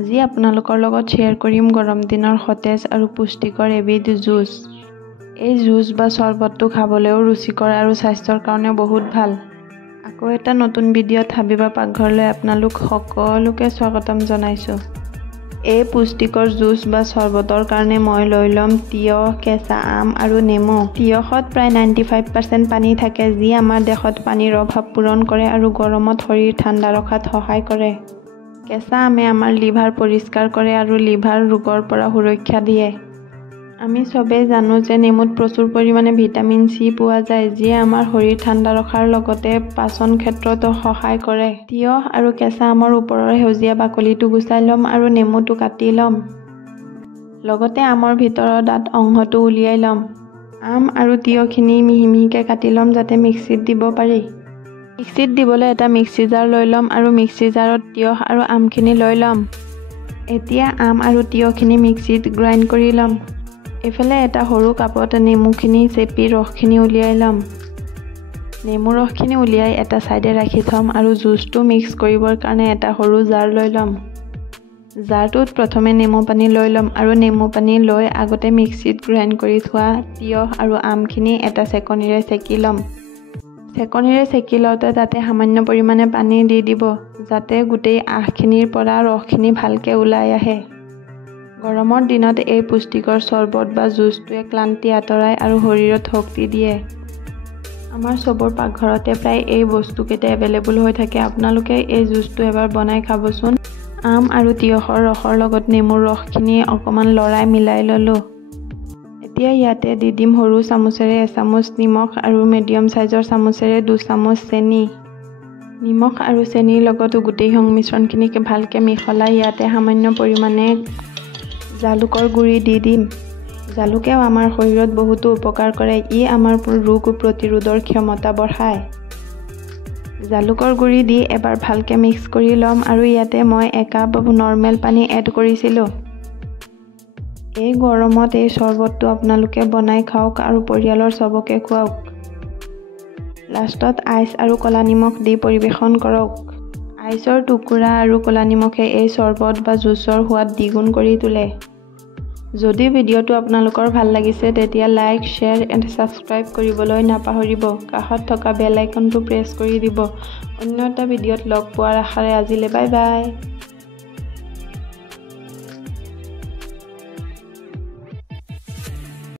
আজি আপোনালোকৰ লগত শ্বেয়াৰ কৰিম গৰম দিনৰ সতেজ আৰু পুষ্টিকৰ এবিধ জুচ। এই জুচ বা চৰবতটো খাবলৈও ৰুচিকৰ আৰু স্বাস্থ্যৰ কাৰণে বহুত ভাল। আকৌ এটা নতুন ভিডিঅ'ত হাবিবা পাকঘৰলৈ আপোনালোক সকলোকে স্বাগতম জনাইছোঁ। এই পুষ্টিকৰ জুচ বা চৰবতৰ কাৰণে মই লৈ ল'ম তিয়হ, কেঁচা আম আৰু নেমু। তিয়হত প্ৰায় 95% পানী থাকে, যি আমাৰ দেহত পানীৰ অভাৱ পূৰণ কৰে আৰু গৰমত শৰীৰ ঠাণ্ডা ৰখাত সহায় কৰে। কেঁচা আমে আমাৰ লিভাৰ পৰিষ্কাৰ কৰে আৰু লিভাৰ ৰোগৰ পৰা সুৰক্ষা দিয়ে। আমি চবেই জানো যে নেমুত প্ৰচুৰ পৰিমাণে ভিটামিন চি পোৱা যায়, যিয়ে আমাৰ শৰীৰ ঠাণ্ডা ৰখাৰ লগতে পাচন ক্ষেত্ৰতো সহায় কৰে। তিয়হ আৰু কেঁচা আমৰ ওপৰৰ সেউজীয়া বাকলিটো গুচাই ল'ম আৰু নেমুটো কাটি ল'ম। লগতে আমৰ ভিতৰৰ ডাঠ অংশটো উলিয়াই ল'ম। আম আৰু তিয়হখিনি মিহি মিহিকৈ কাটি ল'ম যাতে মিক্সিত দিব পাৰি। মিক্সিত দিবলৈ এটা মিক্সি জাৰ লৈ ল'ম আৰু মিক্সি জাৰত তিয়হ আৰু আমখিনি লৈ ল'ম। এতিয়া আম আৰু তিয়হখিনি মিক্সিত গ্ৰাইণ্ড কৰি ল'ম। এইফালে এটা সৰু কাপত নেমুখিনি চেপি ৰসখিনি উলিয়াই ল'ম। নেমু ৰসখিনি উলিয়াই এটা ছাইডে ৰাখি থ'ম আৰু জুচটো মিক্স কৰিবৰ কাৰণে এটা সৰু জাৰ লৈ ল'ম। জাৰটোত প্ৰথমে নেমু পানী লৈ ল'ম আৰু নেমু পানী লৈ আগতে মিক্সিত গ্ৰাইণ্ড কৰি থোৱা তিয়হ আৰু আমখিনি এটা চেকনিৰে চেকি ল'ম। চেকনিৰে চেকি লওঁতে তাতে সামান্য পৰিমাণে পানী দি দিব, যাতে গোটেই আহখিনিৰ পৰা ৰসখিনি ভালকৈ ওলাই আহে। গৰমৰ দিনত এই পুষ্টিকৰ চৰবত বা জুচটোৱে ক্লান্তি আঁতৰায় আৰু শৰীৰত শক্তি দিয়ে। আমাৰ চবৰ পাকঘৰতে প্ৰায় এই বস্তুকেইটা এভেইলেবল হৈ থাকে। আপোনালোকে এই জুচটো এবাৰ বনাই খাবচোন। আম আৰু তিয়হৰ ৰসৰ লগত নেমুৰ ৰসখিনি অকণমান লৰাই মিলাই ল'লোঁ। এতিয়া ইয়াতে দি দিম সৰু চামুচেৰে এচামুচ নিমখ আৰু মিডিয়াম চাইজৰ চামুচেৰে 2 চামুচ চেনি। নিমখ আৰু চেনিৰ লগত গোটেই সংমিশ্ৰণখিনিক ভালকৈ মিহলাই ইয়াতে সামান্য পৰিমাণে জালুকৰ গুড়ি দি দিম। জালুকেও আমাৰ শৰীৰত বহুতো উপকাৰ কৰে। ই আমাৰ ৰোগ প্ৰতিৰোধৰ ক্ষমতা বঢ়ায়। জালুকৰ গুড়ি দি এবাৰ ভালকৈ মিক্স কৰি ল'ম আৰু ইয়াতে মই 1 কাপ নৰ্মেল পানী এড কৰিছিলোঁ। এই গৰমত এই চৰবতটো আপোনালোকে বনাই খাওক আৰু পৰিয়ালৰ চবকে খুৱাওক। লাষ্টত আইচ আৰু ক'লা নিমখ দি পৰিৱেশন কৰক। আইচৰ টুকুৰা আৰু ক'লা নিমখে এই চৰবত বা জুচৰ সোৱাদ দ্বিগুণ কৰি তোলে। যদি ভিডিঅ'টো আপোনালোকৰ ভাল লাগিছে তেতিয়া লাইক, শ্বেয়াৰ এণ্ড ছাবস্ক্ৰাইব কৰিবলৈ নাপাহৰিব। কাষত থকা বেল আইকনটো প্ৰেছ কৰি দিব। অন্য এটা ভিডিঅ'ত লগ পোৱাৰ আশাৰে আজিলৈ বাই বাই।